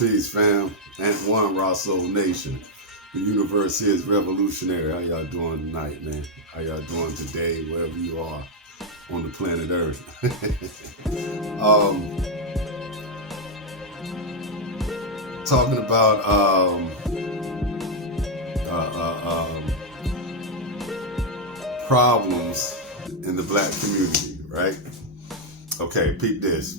Peace, fam. And one raw soul nation. The universe is revolutionary. How y'all doing tonight, man? How y'all doing today, wherever you are on the planet Earth? um, talking about problems in the black community, right? Okay, peep this.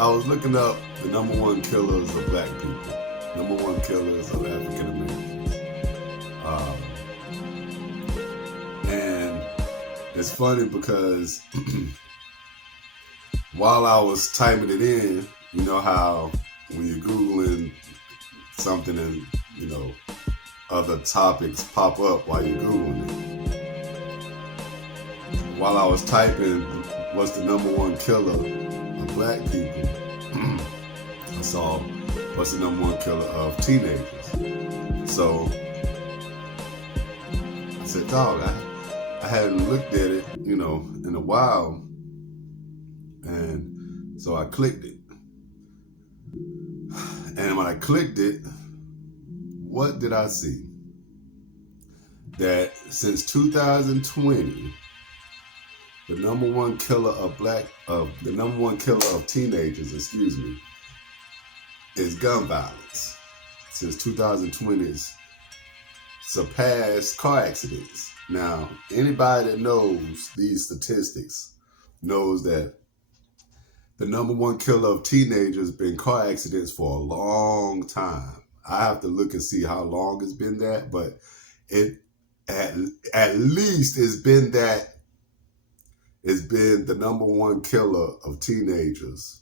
I was looking up the number one killers of black people, number one killers of African Americans, and it's funny because while I was typing it in, you know how when you're Googling something and other topics pop up while you're Googling it. While I was typing what's the number one killer of black people, I saw what's the number one killer of teenagers. So I said, dog, I hadn't looked at it, in a while. And so I clicked it. And when I clicked it, what did I see? That since 2020, the number one killer of teenagers, is gun violence. Since 2020, it's surpassed car accidents. Now, anybody that knows these statistics knows that the number one killer of teenagers has been car accidents for a long time. I have to look and see how long it's been that, but it at least it's been that. It's been the number one killer of teenagers.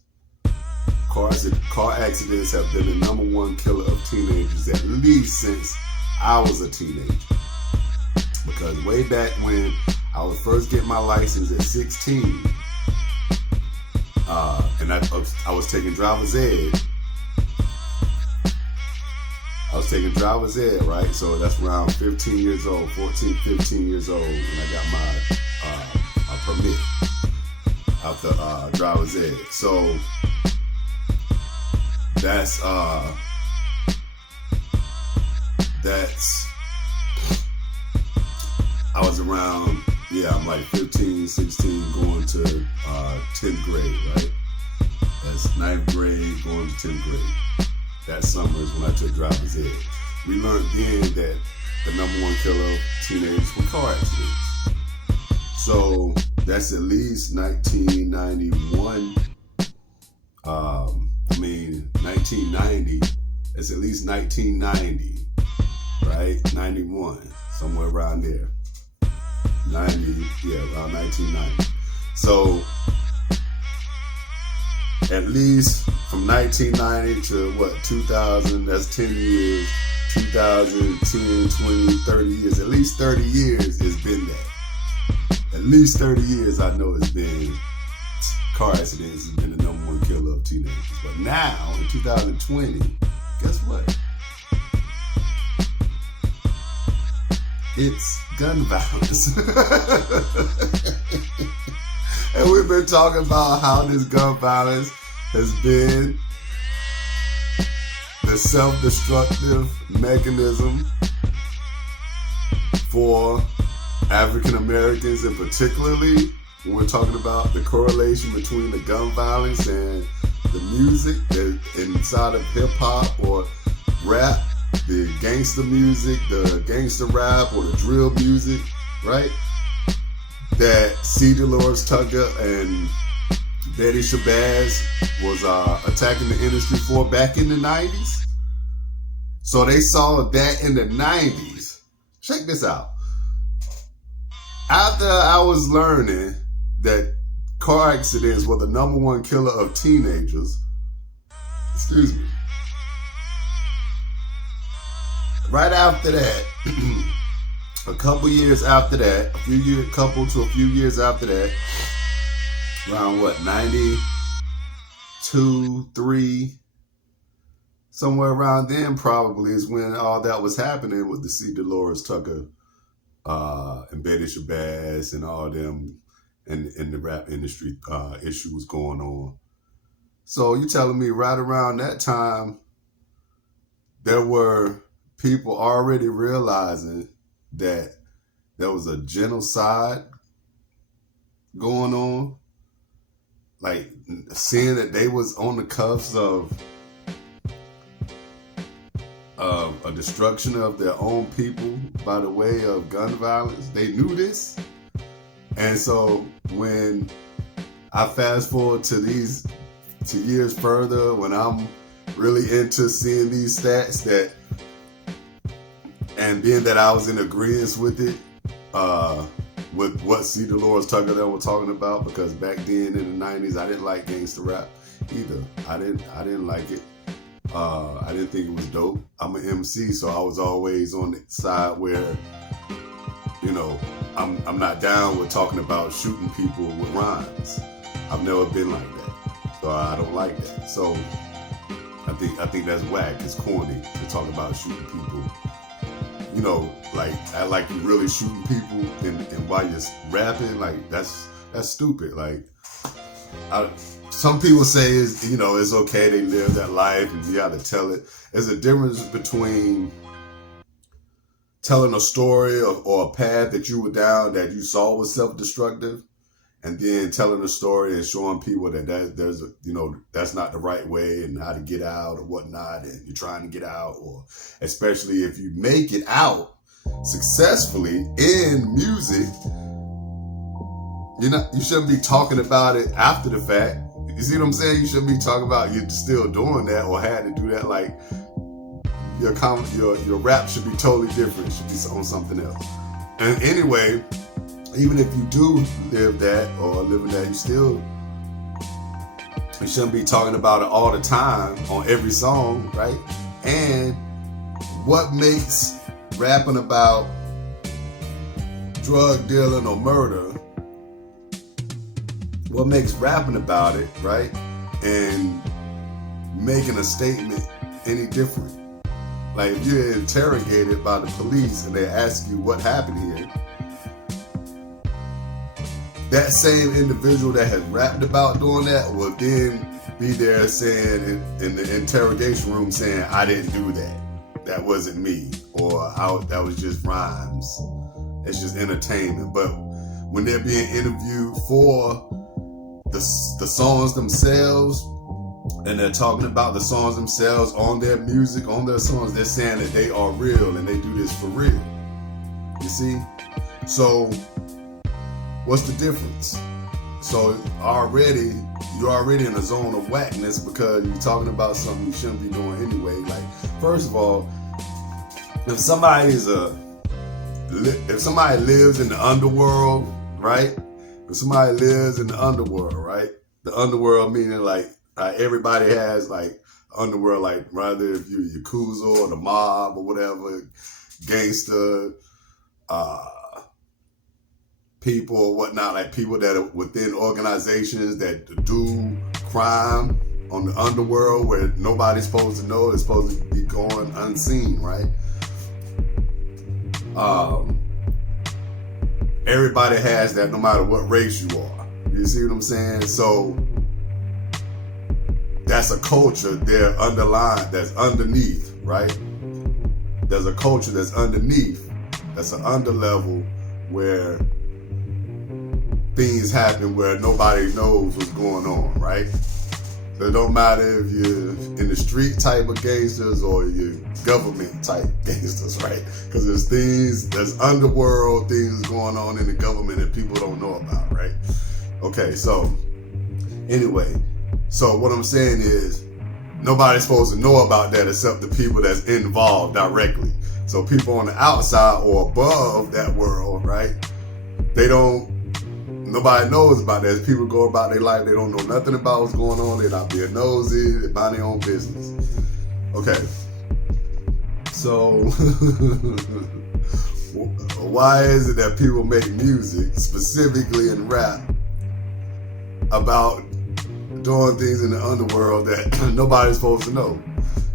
Car accidents have been the number one killer of teenagers at least since I was a teenager. Because way back when I was first getting my license at 16, and I was taking driver's ed. Right? So that's around 15 years old, 14, 15 years old, when I got my permit out the driver's ed. So that's I was around, I'm like 15, 16 going to 10th grade, right? That's 9th grade going to 10th grade. That summer is when I took driver's ed. We learned then that the number one killer of teenagers were car accidents. So that's at least 1991. 1990. It's at least 1990, right? 91, somewhere around there. 90, around 1990. So at least from 1990 to 2000, that's 10 years, 2010, 20, 30 years, at least 30 years it's been that. At least 30 years I know it's been car accidents has been the number one killer of teenagers. But now, in 2020, guess what? It's gun violence. And we've been talking about how this gun violence has been the self-destructive mechanism for African Americans, and particularly when we're talking about the correlation between the gun violence and the music inside of hip hop or rap, the gangster music, the gangster rap or the drill music, right? That C. Dolores Tucker and Betty Shabazz was attacking the industry for back in the 90s. So they saw that in the 90s. Check this out. After I was learning that car accidents were the number one killer of teenagers, right after that, a couple years after that, a few years after that, around 92, 3, somewhere around then probably is when all that was happening with the C. Dolores Tucker and Betty Shabazz and all them and the rap industry issues going on. So you telling me right around that time, there were people already realizing that there was a genocide going on, like seeing that they was on the cuffs of a destruction of their own people by the way of gun violence. They knew this. And so when I fast forward to years further, when I'm really into seeing these stats and being that I was in agreement with it, with what C. Dolores Tucker that we're talking about, because back then in the 90s, I didn't like gangster rap either. I didn't like it. I didn't think it was dope. I'm an MC, so I was always on the side where, you know, I'm not down with talking about shooting people with rhymes. I've never been like that, so I don't like that. So I think that's whack. It's corny to talk about shooting people. You know, like act like you're really shooting people, and while you're rapping, like that's stupid. Like, some people say it's okay, they live that life and you got to tell it. There's a difference between telling a story or a path that you were down that you saw was self-destructive, and then telling a story and showing people that there's that's not the right way and how to get out or whatnot, and you're trying to get out, or especially if you make it out successfully in music, you shouldn't be talking about it after the fact. You see what I'm saying? You shouldn't be talking about you're still doing that or had to do that. Like your rap should be totally different. It should be on something else. And anyway, even if you do live that or live in that, you shouldn't be talking about it all the time on every song, right? And what makes rapping about drug dealing or murder, what makes rapping about it, right, and making a statement any different? Like if you're interrogated by the police and they ask you what happened here, that same individual that has rapped about doing that will then be there saying in the interrogation room saying, I didn't do that. That wasn't me. Or that was just rhymes. It's just entertainment. But when they're being interviewed for the songs themselves, and they're talking about the songs themselves on their music, on their songs, they're saying that they are real and they do this for real. You see? So what's the difference? So you're already in a zone of whackness because you're talking about something you shouldn't be doing anyway. Like, first of all, if somebody lives in the underworld, right? If somebody lives in the underworld, right? The underworld meaning like everybody has like underworld, like rather if you're Yakuza or the mob or whatever, gangster, people or whatnot, like people that are within organizations that do crime on the underworld where nobody's supposed to know, it's supposed to be going unseen, right? Everybody has that no matter what race you are. You see what I'm saying? So that's a culture there underlying, that's underneath, right? There's a culture that's underneath, that's an underlevel where things happen where nobody knows what's going on, right? So it don't matter if you're in the street type of gangsters or you're government type gangsters, right? Because there's underworld things going on in the government that people don't know about, right? Okay, so anyway, so what I'm saying is nobody's supposed to know about that except the people that's involved directly. So people on the outside or above that world, right? Nobody knows about that. As people go about their life, they don't know nothing about what's going on. They're not being nosy. They're mind their own business. Okay. So, why is it that people make music, specifically in rap, about doing things in the underworld that nobody's supposed to know?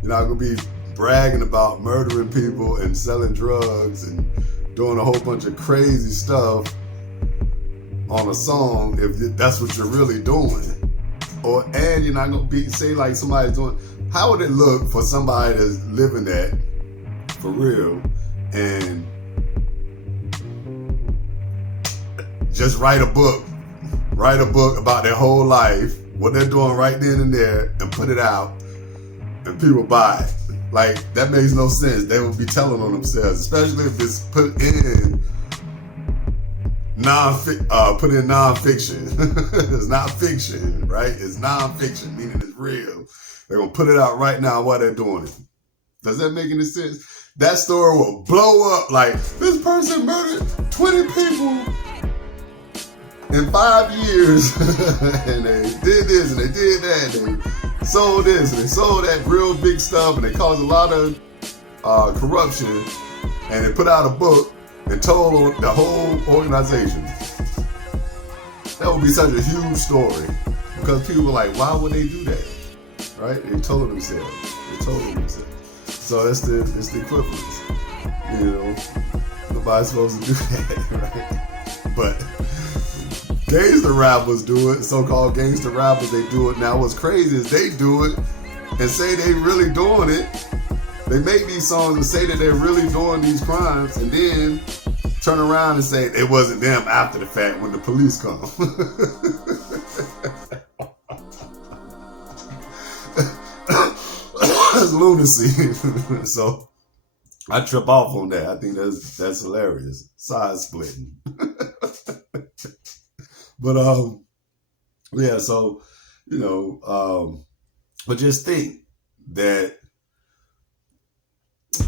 You're not going to be bragging about murdering people and selling drugs and doing a whole bunch of crazy stuff on a song if that's what you're really doing. and you're not gonna say like somebody's doing. How would it look for somebody that's living that for real and just write a book about their whole life, what they're doing right then and there, and put it out, and people buy it? Like, that makes no sense. They would be telling on themselves, especially if it's put in nonfiction. It's not fiction, right? It's nonfiction, meaning it's real. They're gonna put it out right now while they're doing it. Does that make any sense? That story will blow up. Like, this person murdered 20 people in 5 years, and they did this and they did that, and they sold this and they sold that real big stuff, and they caused a lot of corruption, and they put out a book and told on the whole organization. That would be such a huge story, because people were like, why would they do that? Right? They told themselves. So it's the equivalence. You know, nobody's supposed to do that, right? But gangster rappers do it. So-called gangster rappers, they do it. Now what's crazy is they do it and say they really doing it. They make these songs and say that they're really doing these crimes, and then turn around and say it wasn't them after the fact when the police come. That's lunacy. So I trip off on that. I think that's hilarious. Side splitting. But yeah, so but just think that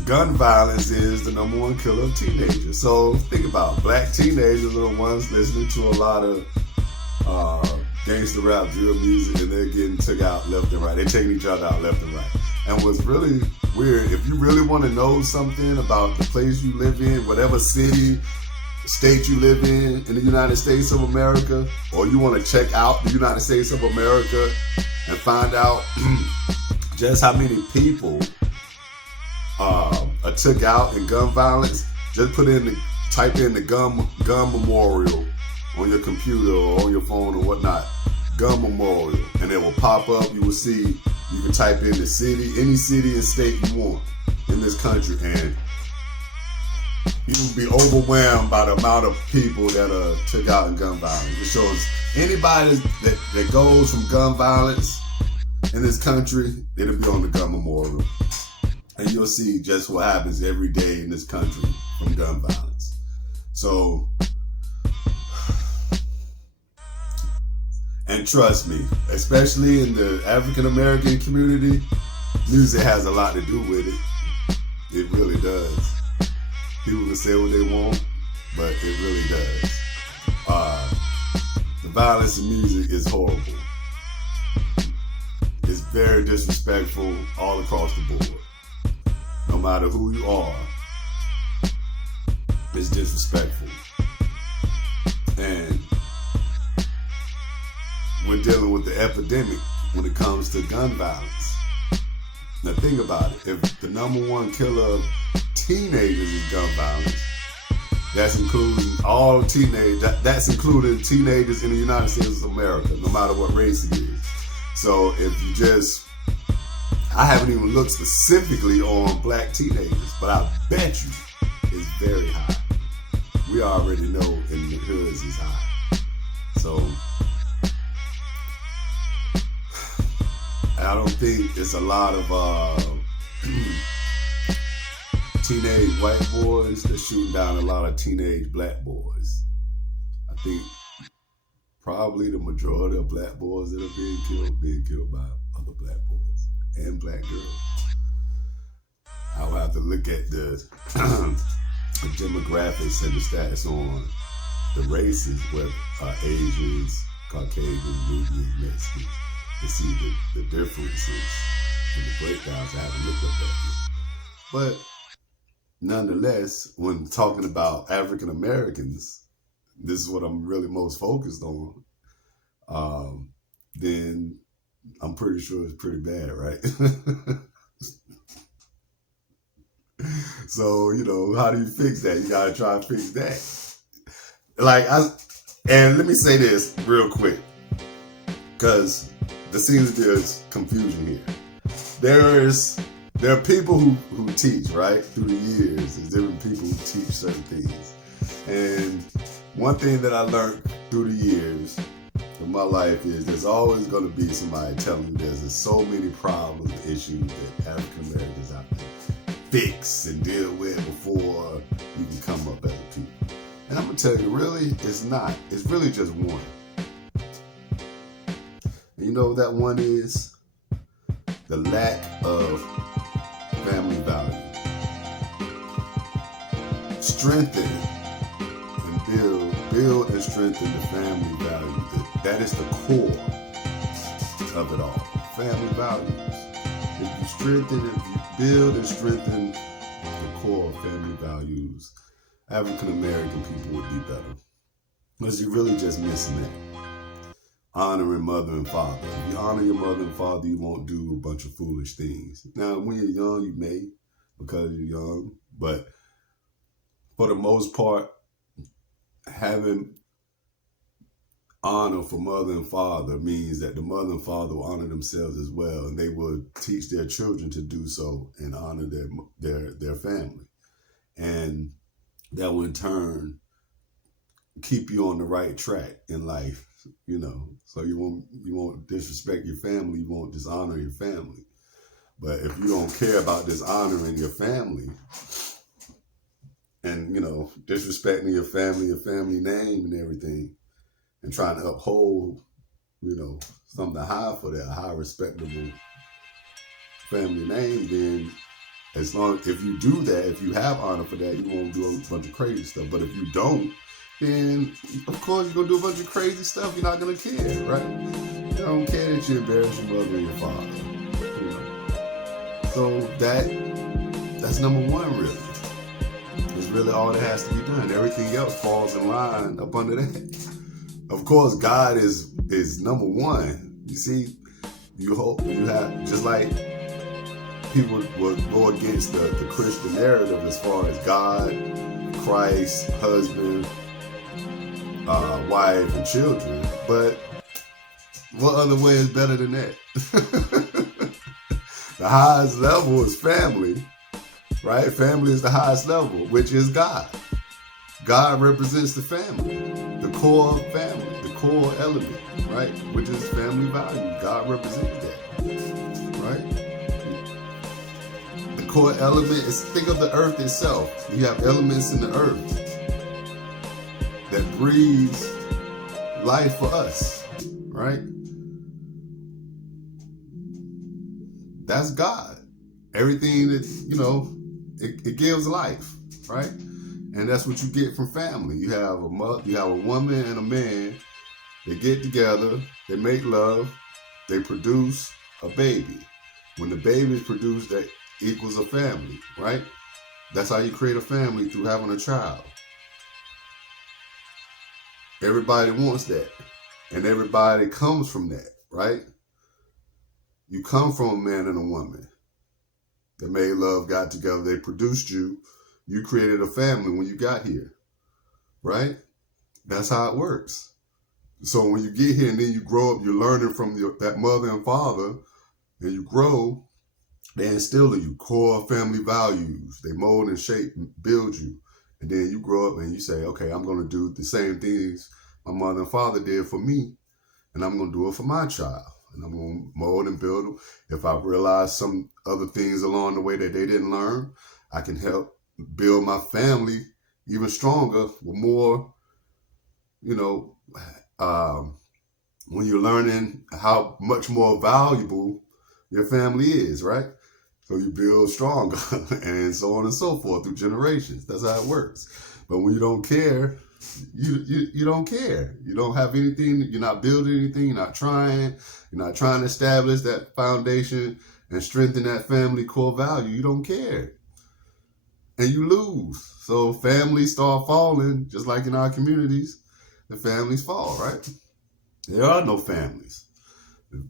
gun violence is the #1 killer of teenagers. So think about it. Black teenagers are the ones listening to a lot of gangster rap, drill music, and they're getting took out left and right. They're taking each other out left and right. And what's really weird, if you really want to know something about the place you live in, whatever city, state you live in the United States of America, or you want to check out the United States of America and find out just how many people are took out in gun violence, just type in the gun memorial on your computer or on your phone or whatnot, gun memorial, and it will pop up. You will see, you can type in the city, any city and state you want in this country, and you will be overwhelmed by the amount of people that are took out in gun violence. It shows anybody that goes from gun violence in this country, it'll be on the gun memorial. And you'll see just what happens every day in this country from gun violence. So, and trust me, especially in the African American community, music has a lot to do with it. It really does. People can say what they want, but it really does. The violence in music is horrible. It's very disrespectful all across the board. No matter who you are, it's disrespectful. And we're dealing with the epidemic when it comes to gun violence. Now think about it. If the #1 killer of teenagers is gun violence, that's including all that's including teenagers in the United States of America, no matter what race it is. So if you I haven't even looked specifically on black teenagers, but I bet you it's very high. We already know in the hoods it's high. So I don't think it's a lot of teenage white boys that's shooting down a lot of teenage black boys. I think probably the majority of black boys that are being killed by other black boys and black girls. I'll have to look at the demographics and the stats on the races, whether Asians, Caucasians, Nubians, Mexicans, to see the differences and the breakdowns. I haven't looked up that yet. But nonetheless, when talking about African Americans, this is what I'm really most focused on, then I'm pretty sure it's pretty bad, right? So, how do you fix that? You gotta try to fix that. And let me say this real quick, because there seems to be a confusion here. There are people who teach, right? Through the years, there's different people who teach certain things. And one thing that I learned through the years of my life is there's always going to be somebody telling you there's so many problems and issues that African Americans have to fix and deal with before you can come up as a people. And I'm going to tell you, really, it's not. It's really just one. And you know what that one is? The lack of family value. Strengthen and build and strengthen the family value. That is the core of it all. Family values. If you strengthen, if you build and strengthen the core of family values, African American people would be better. Because you're really just missing that. Honoring mother and father. If you honor your mother and father, you won't do a bunch of foolish things. Now, when you're young, you may, because you're young. But for the most part, having honor for mother and father means that the mother and father will honor themselves as well, and they will teach their children to do so and honor their family. And that will in turn keep you on the right track in life. You know, so you won't disrespect your family, you won't dishonor your family. But if you don't care about dishonoring your family and, you know, disrespecting your family name and everything, and trying to uphold, you know, something high for that, a high respectable family name, then if you do that, if you have honor for that, you won't do a bunch of crazy stuff. But if you don't, then of course you're gonna do a bunch of crazy stuff. You're not gonna care, right? You don't care that you embarrass your mother and your father. You know? So that's number one, really. It's really all that has to be done. Everything else falls in line up under that. Of course, God is number one. You see, you have, just like people would go against the Christian narrative as far as God, Christ, husband, wife, and children. But what other way is better than that? The highest level is family, right? Family is the highest level, which is God. God represents the family, the core of family, the core element, right? Which is family value. God represents that, right? The core element is, think of the earth itself. You have elements in the earth that breathes life for us, right? That's God. Everything that, you know, it gives life, right? And that's what you get from family. You have a woman and a man. They get together, they make love, they produce a baby. When the baby is produced, that equals a family, right? That's how you create a family, through having a child. Everybody wants that. And everybody comes from that, right? You come from a man and a woman. They made love, got together, they produced you. You created a family when you got here, right? That's how it works. So when you get here and then you grow up, you're learning from that mother and father, and you grow, they instill in you core family values. They mold and shape and build you. And then you grow up and you say, okay, I'm going to do the same things my mother and father did for me, and I'm going to do it for my child. And I'm going to mold and build them. If I realize some other things along the way that they didn't learn, I can help build my family even stronger with more, you know, when you're learning how much more valuable your family is, right? So you build stronger and so on and so forth through generations. That's how it works. But when you don't care, you don't care. You don't have anything. You're not building anything. You're not trying. You're not trying to establish that foundation and strengthen that family core value. You don't care. And you lose. So families start falling, just like in our communities, the families fall, right? There are no families.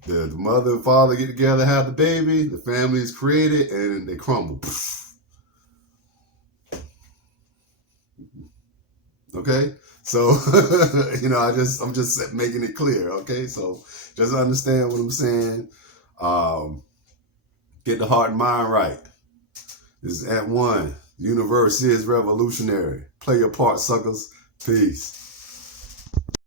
The mother and father get together, have the baby, the family is created, and they crumble. Okay? So, you know, I'm just making it clear, okay? So Just understand what I'm saying. Get the heart and mind right. This is at one. The universe is revolutionary. Play your part, suckers. Peace.